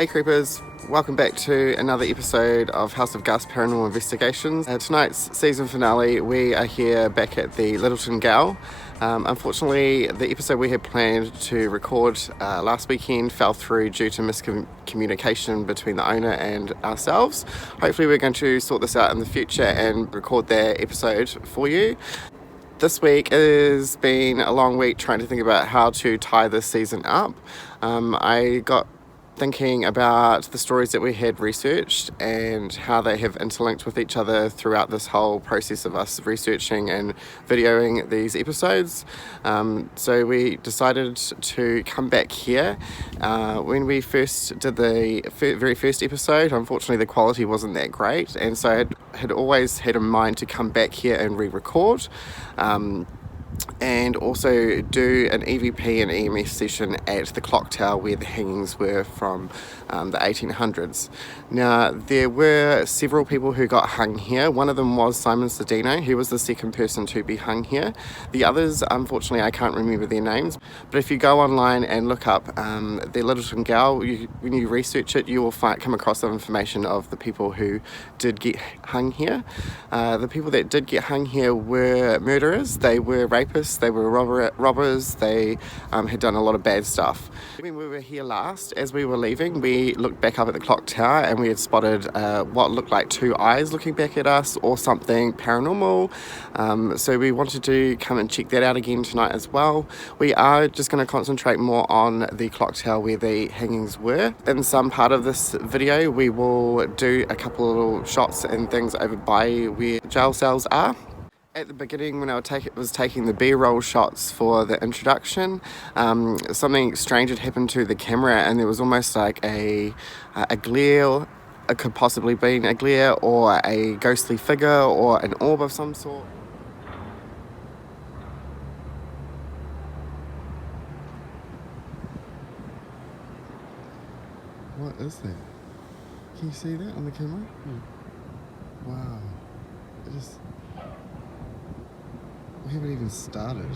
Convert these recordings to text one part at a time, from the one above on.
Hey Creepers, welcome back to another episode of House of Gus Paranormal Investigations. Tonight's season finale, we are here back at the Lyttelton Gaol. Unfortunately, the episode we had planned to record last weekend fell through due to miscommunication between the owner and ourselves. Hopefully we're going to sort this out in the future and record that episode for you. This week has been a long week trying to think about how to tie this season up. I got thinking about the stories that we had researched and how they have interlinked with each other throughout this whole process of us researching and videoing these episodes. So we decided to come back here. When we first did the very first episode, unfortunately the quality wasn't that great, and so I had always had in mind to come back here and re-record. And also do an EVP and E.M.F session at the clock tower where the hangings were from the 1800s. Now, there were several people who got hung here. One of them was Simon Sedino. He was the second person to be hung here. The others, unfortunately, I can't remember their names. But if you go online and look up the Lyttelton Gaol, when you research it, you will come across some information of the people who did get hung here. The people that did get hung here were murderers. They were rapists. They were robbers. They had done a lot of bad stuff. When we were here last, as we were leaving, we looked back up at the clock tower and we had spotted what looked like two eyes looking back at us or something paranormal. So we wanted to come and check that out again tonight as well. We are just going to concentrate more on the clock tower where the hangings were. In some part of this video, we will do a couple of little shots and things over by where jail cells are. At the beginning, when I was taking the B-roll shots for the introduction, something strange had happened to the camera, and there was almost like a glare. It could possibly be a glare or a ghostly figure or an orb of some sort. What is that? Can you see that on the camera? Wow. We haven't even started.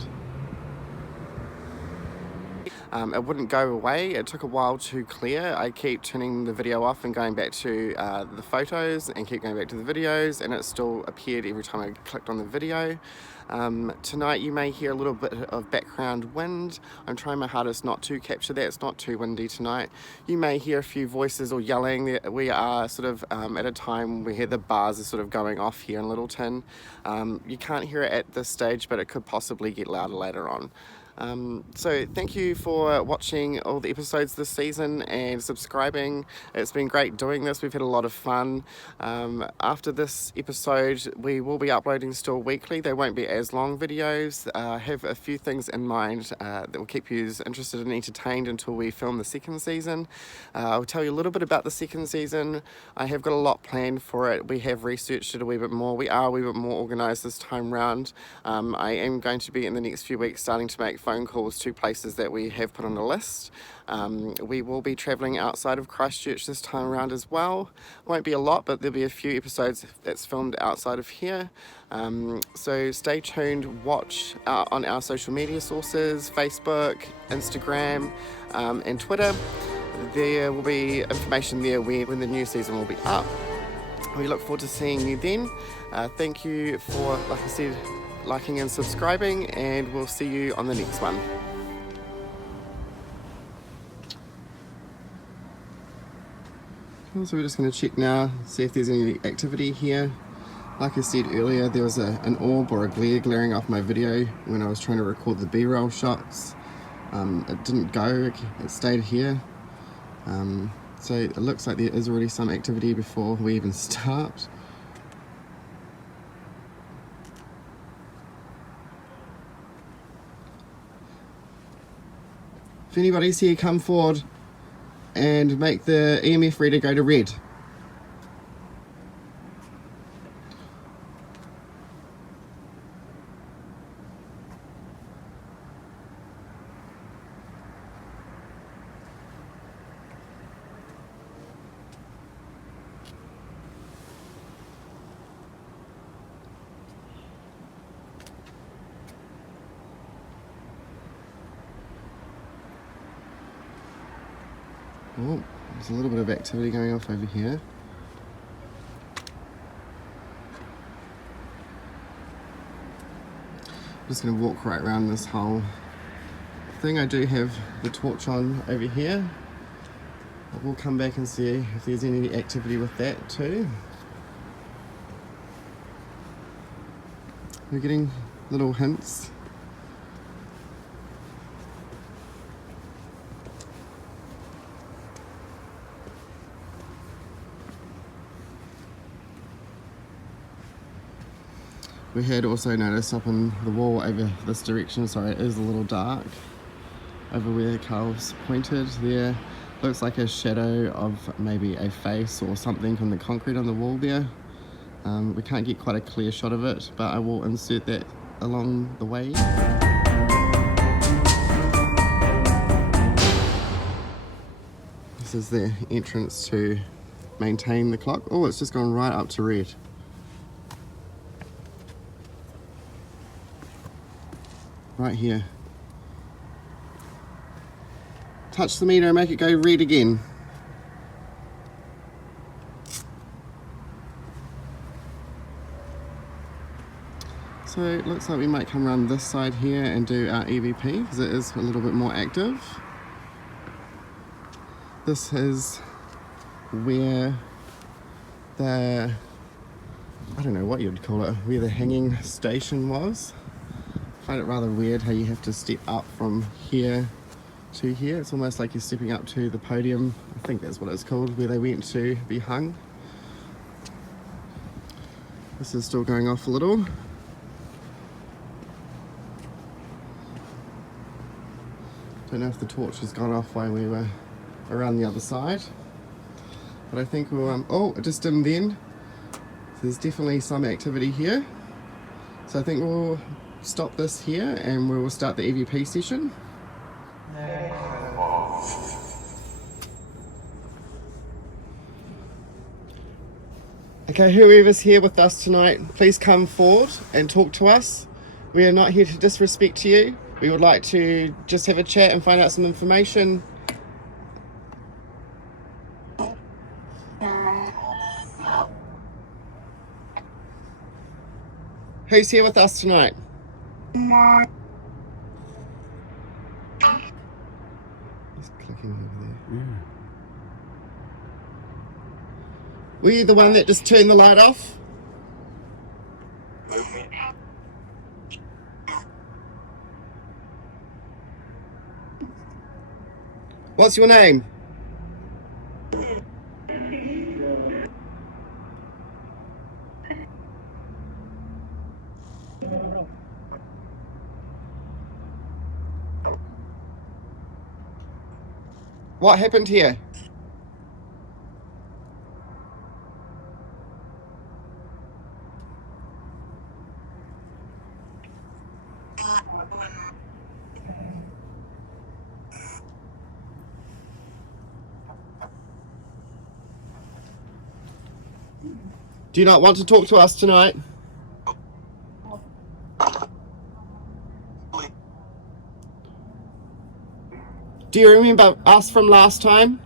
It wouldn't go away. It took a while to clear. I keep turning the video off and going back to the photos and keep going back to the videos, and it still appeared every time I clicked on the video. Tonight you may hear a little bit of background wind. I'm trying my hardest not to capture that. It's not too windy tonight. You may hear a few voices or yelling. We are sort of at a time where the bars are sort of going off here in Lyttelton. You can't hear it at this stage, but it could possibly get louder later on. So thank you for watching all the episodes this season and subscribing. It's been great doing this. We've had a lot of fun. After this episode, we will be uploading still weekly. They won't be as long videos. I have a few things in mind that will keep you interested and entertained until we film the second season. I'll tell you a little bit about the second season. I have got a lot planned for it. We have researched it a wee bit more. We are a wee bit more organised this time round. I am going to be in the next few weeks starting to make phone calls to places that we have put on a list. We will be travelling outside of Christchurch this time around as well. Won't be a lot, but there'll be a few episodes that's filmed outside of here. So stay tuned, watch on our social media sources, Facebook, Instagram, and Twitter. There will be information there when the new season will be up. We look forward to seeing you then. Thank you for, like I said, liking and subscribing, and we'll see you on the next one. So we're just going to check now, see if there's any activity here. Like I said earlier, there was an orb or a glare glaring off my video when I was trying to record the B-roll shots. It didn't go, it stayed here. So it looks like there is already some activity before we even start. If anybody's here, come forward and make the E.M.F reader go to red. Oh, There's a little bit of activity going off over here. I'm just going to walk right around this whole thing. I do have the torch on over here. We'll come back and see if there's any activity with that too. We're getting little hints. We had also noticed up in the wall over this direction, sorry, it is a little dark, over where Carl's pointed there. Looks like a shadow of maybe a face or something from the concrete on the wall there. We can't get quite a clear shot of it, but I will insert that along the way. This is the entrance to maintain the clock. Oh, it's just gone right up to red. Right here. Touch the meter and make it go red again. So it looks like we might come around this side here and do our EVP because it is a little bit more active. This is where the, I don't know what you'd call it, where the hanging station was. I find it rather weird how you have to step up from here to here. It's almost like you're stepping up to the podium. I think that's what it's called, where they went to be hung. This is still going off a little. Don't know if the torch has gone off while we were around the other side, but I think we'll, oh, it just dimmed then. So there's definitely some activity here. So I think we'll stop this here and we will start the EVP session. Okay, whoever's here with us tonight, please come forward and talk to us. We are not here to disrespect you. We would like to just have a chat and find out some information. Who's here with us tonight? He's clicking over there. Yeah. Were you the one that just turned the light off? What's your name? What happened here? Do you not want to talk to us tonight? Do you remember us from last time?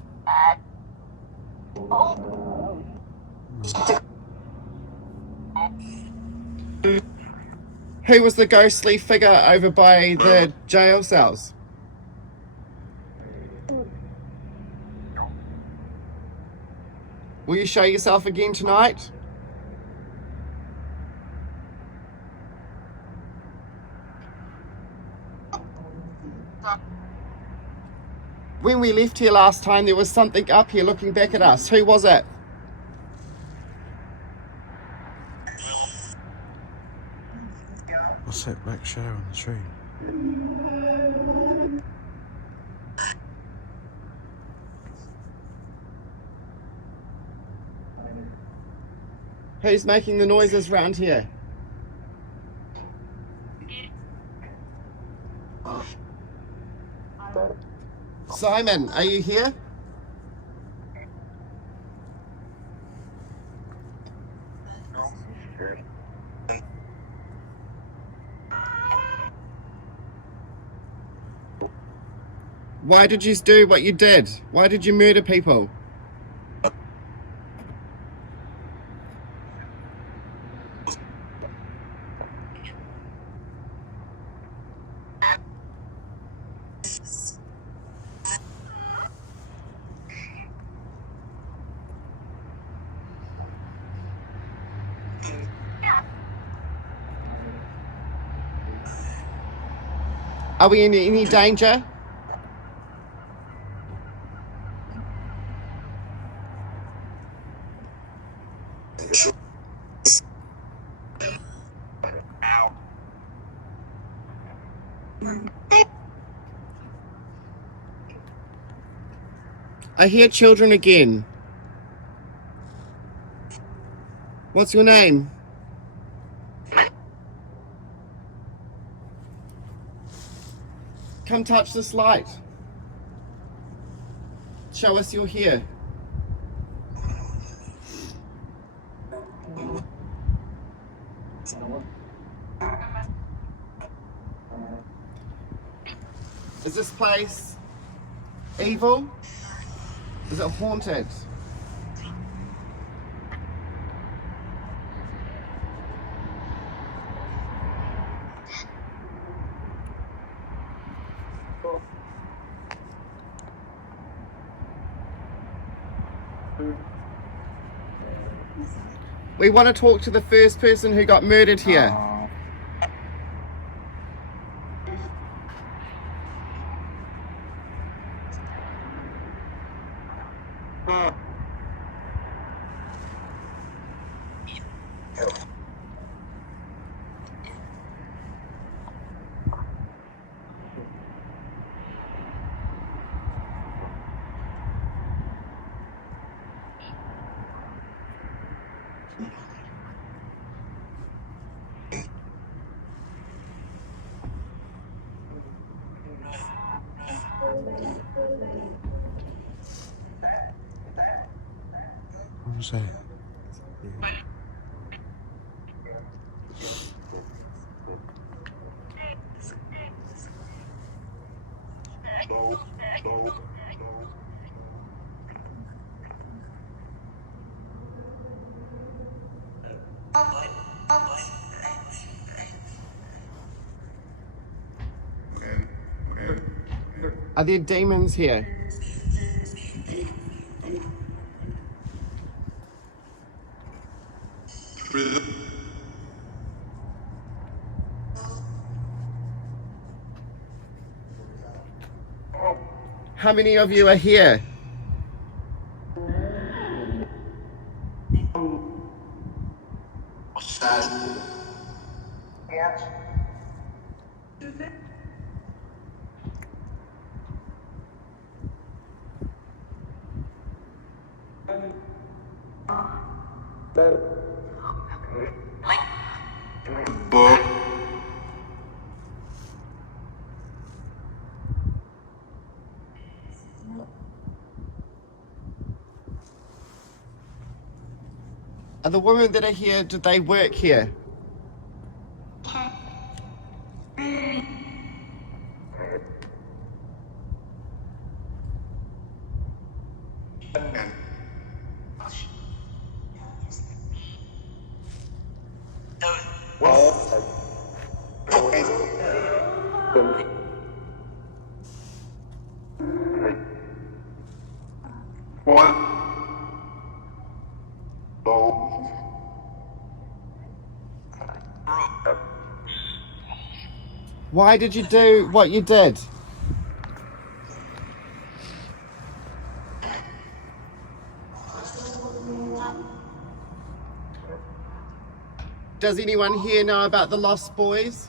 Who was the ghostly figure over by the jail cells? Will you show yourself again tonight? When we left here last time, there was something up here looking back at us. Who was it? What's that black shadow on the tree? Who's making the noises round here? Simon, are you here? Why did you do what you did? Why did you murder people? Are we in any danger? I hear children again. What's your name? Come touch this light. Show us you're here. Is this place evil? Is it haunted? We want to talk to the first person who got murdered here. What was that? Are there demons here? How many of you are here? Are the women that are here, did they work here? Why did you do what you did? Does anyone here know about the Lost Boys?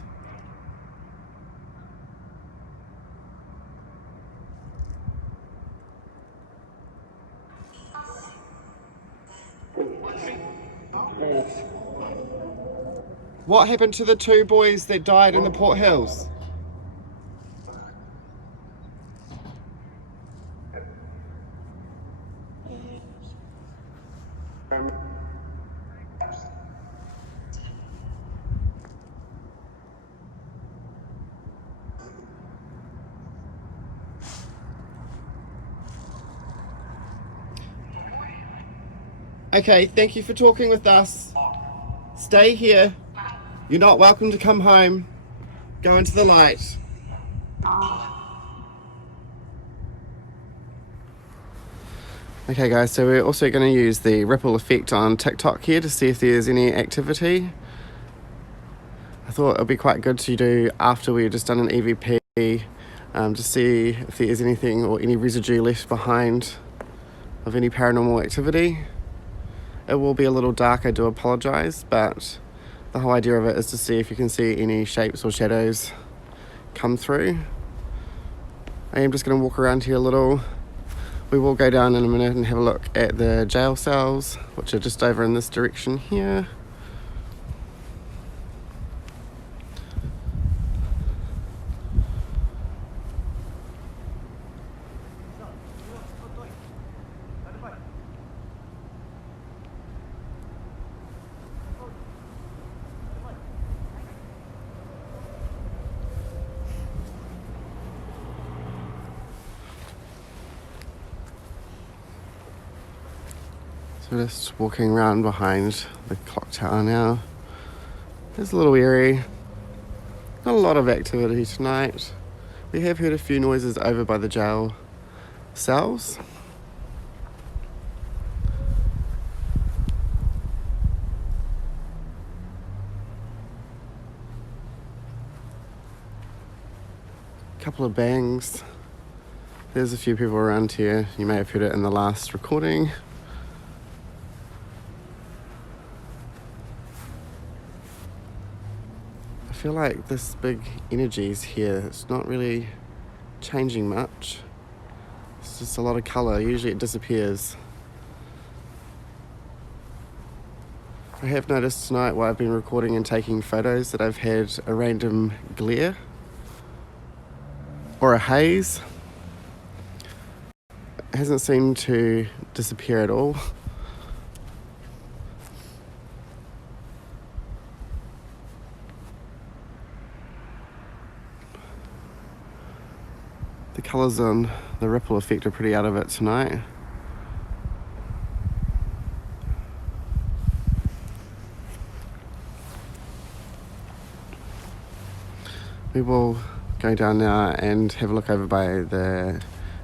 What happened to the two boys that died in the Port Hills? Okay, thank you for talking with us. Stay here. You're not welcome to come home. Go into the light. Okay guys, so we're also going to use the ripple effect on TikTok here to see if there's any activity. I thought it would be quite good to do after we've just done an EVP to see if there is anything or any residue left behind of any paranormal activity. It will be a little dark, I do apologise, but the whole idea of it is to see if you can see any shapes or shadows come through. I am just going to walk around here a little. We will go down in a minute and have a look at the jail cells, which are just over in this direction here. So just walking around behind the clock tower now. It's a little eerie. Not a lot of activity tonight. We have heard a few noises over by the jail cells. A couple of bangs. There's a few people around here. You may have heard it in the last recording. I feel like this big energy is here. It's not really changing much. It's just a lot of colour. Usually it disappears. I have noticed tonight while I've been recording and taking photos that I've had a random glare or a haze. It hasn't seemed to disappear at all. The colours on the ripple effect are pretty out of it tonight. We will go down now and have a look over by the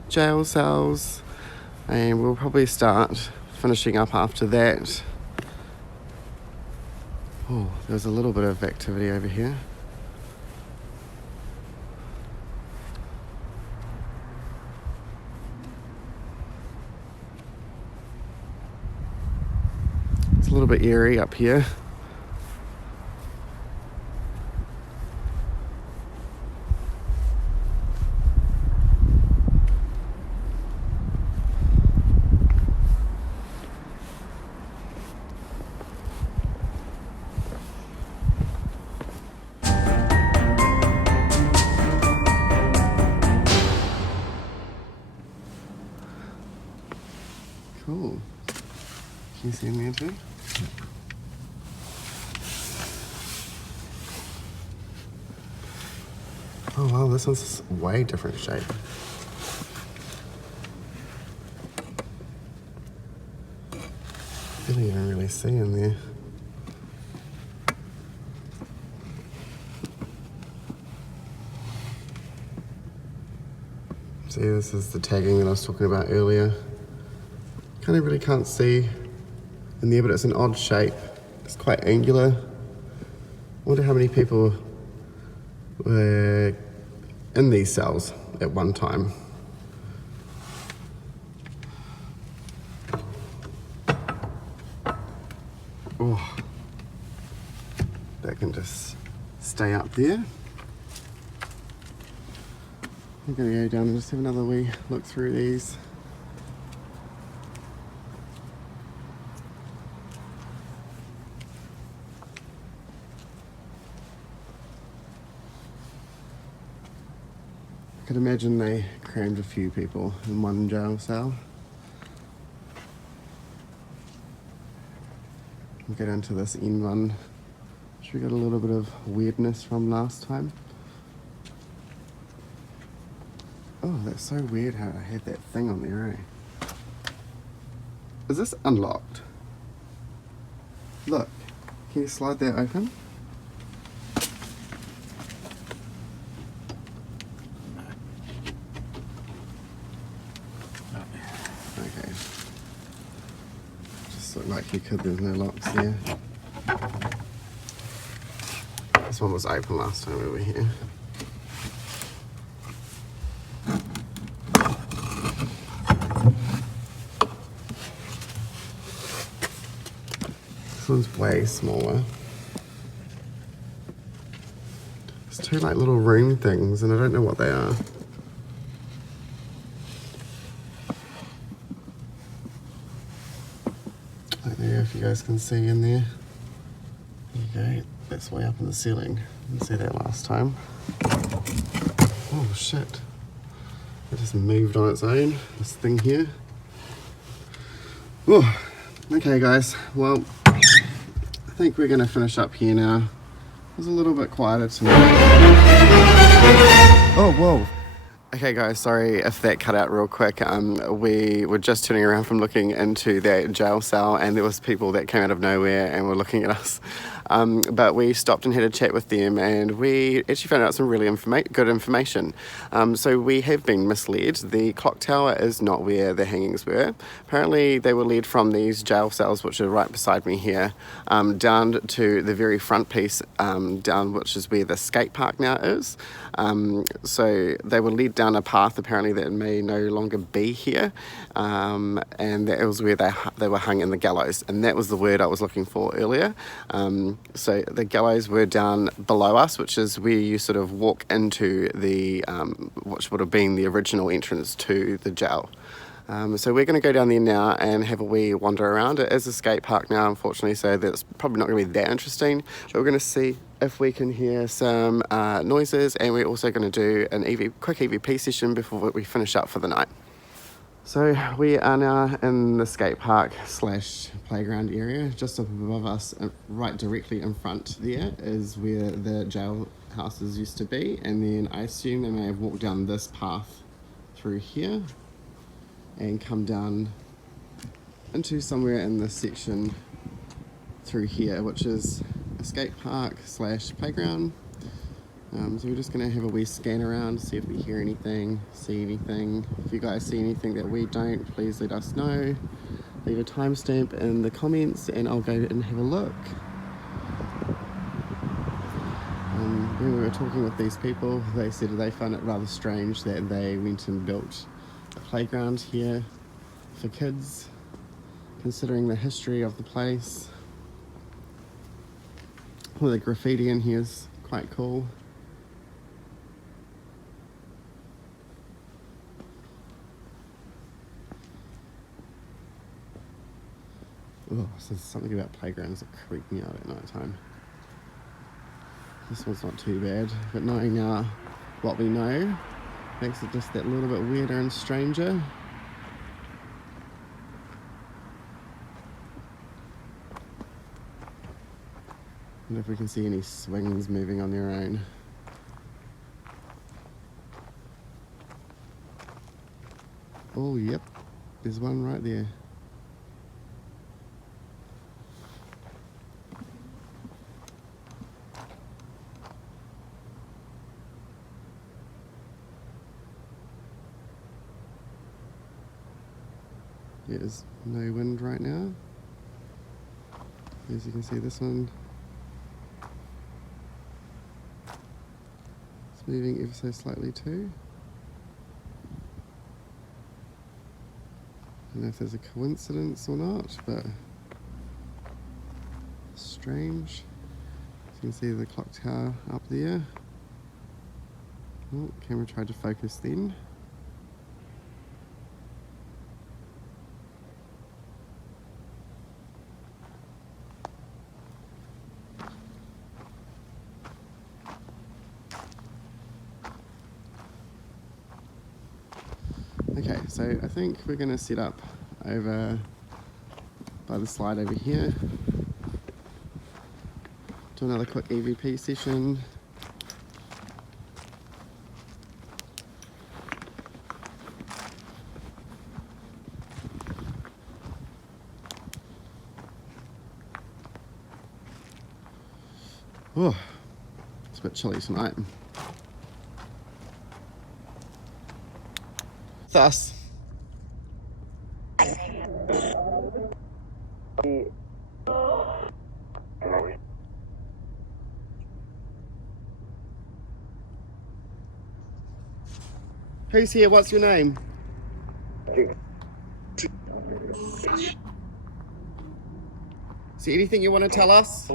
jail cells, and we'll probably start finishing up after that. Oh, there's a little bit of activity over here. It's a little bit eerie up here. Cool. Can you see in there too? Oh wow, this one's way different shape. Didn't even really see in there. See, this is the tagging that I was talking about earlier. Kind of really can't see in there, but it's an odd shape. It's quite angular. I wonder how many people were in these cells at one time. Oh, that can just stay up there. I'm going to go down and just have another wee look through these. I could imagine they crammed a few people in one jail cell. We'll get into this end one, which we got a little bit of weirdness from last time. Oh, that's so weird how I had that thing on there, eh? Is this unlocked? Look, can you slide that open? Okay. Just looked like you could, there's no locks there. This one was open last time we were here. one's way smaller. There's two like little room things and I don't know what they are. I don't know if you guys can see in there. There you go, that's way up in the ceiling. Didn't see that last time. Oh shit. It just moved on its own, this thing here. Oh, okay guys, well, I think we're gonna finish up here now. It was a little bit quieter tonight. Oh, whoa. Okay guys, sorry if that cut out real quick. We were just turning around from looking into that jail cell and there was people that came out of nowhere and were looking at us. But we stopped and had a chat with them and we actually found out some really good information. So we have been misled. The clock tower is not where the hangings were. Apparently they were led from these jail cells, which are right beside me here, down to the very front piece, down which is where the skate park now is. So they were led down a path apparently that may no longer be here, and that was where they were hung in the gallows, and that was the word I was looking for earlier. So the gallows were down below us, which is where you sort of walk into the which would have been the original entrance to the jail. So we're going to go down there now and have a wee wander around. It is a skate park now, unfortunately, so that's probably not going to be that interesting. But we're going to see if we can hear some noises, and we're also going to do an quick EVP session before we finish up for the night. So we are now in the skate park / playground area. Just up above us, right directly in front there, is where the jail houses used to be, and then I assume they may have walked down this path through here and come down into somewhere in this section through here, which is a skate park / playground. So we're just going to have a wee scan around, see if we hear anything, see anything. If you guys see anything that we don't, please let us know. Leave a timestamp in the comments and I'll go and have a look. When we were talking with these people, they said they found it rather strange that they went and built a playground here for kids, considering the history of the place. Well, the graffiti in here is quite cool. Oh, so there's something about playgrounds that creep me out at night time. This one's not too bad, but knowing now what we know makes it just that little bit weirder and stranger. And if we can see any swings moving on their own. Oh, yep, there's one right there. There's no wind right now. As you can see, this one is moving ever so slightly too. I don't know if there's a coincidence or not, but strange. As you can see the clock tower up there. Oh, camera tried to focus then. Okay, so I think we're going to set up over by the slide over here. Do another quick EVP session. Oh, it's a bit chilly tonight. Thus. Who's here? What's your name? Is there anything you want to tell us?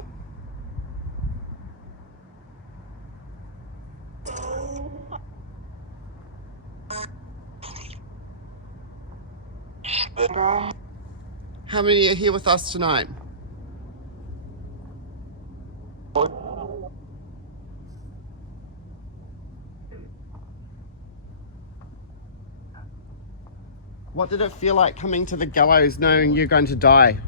How many are here with us tonight? What did it feel like coming to the gallows knowing you're going to die?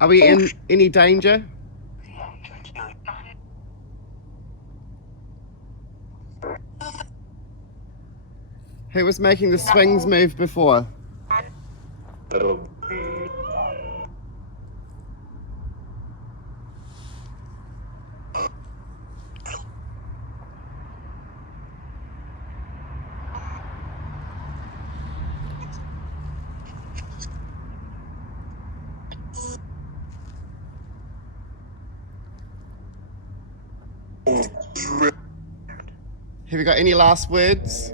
Are we in any danger? Who was making the swings move before? Have you got any last words?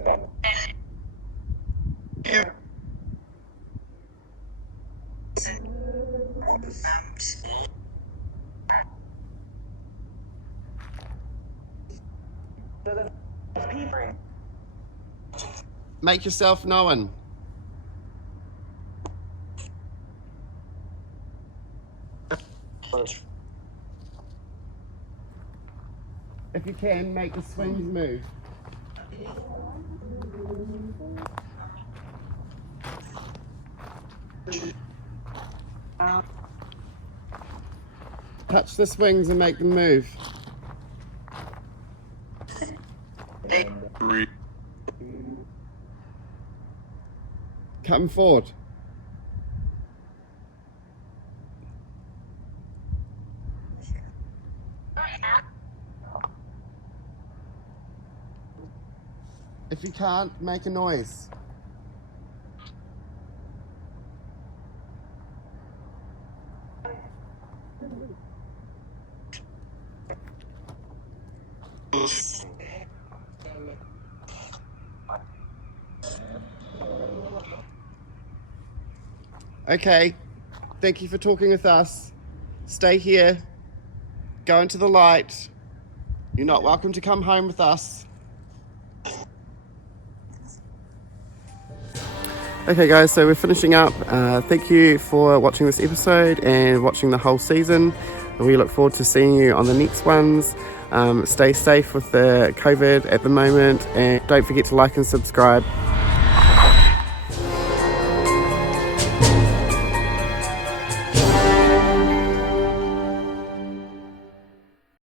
Make yourself known. If you can, make the swings move. Touch the swings and make them move. Come forward. If you can't, make a noise. Okay, thank you for talking with us. Stay here, go into the light. You're not welcome to come home with us. Okay guys, so we're finishing up. Thank you for watching this episode and watching the whole season. We look forward to seeing you on the next ones. Stay safe with the COVID at the moment, and don't forget to like and subscribe.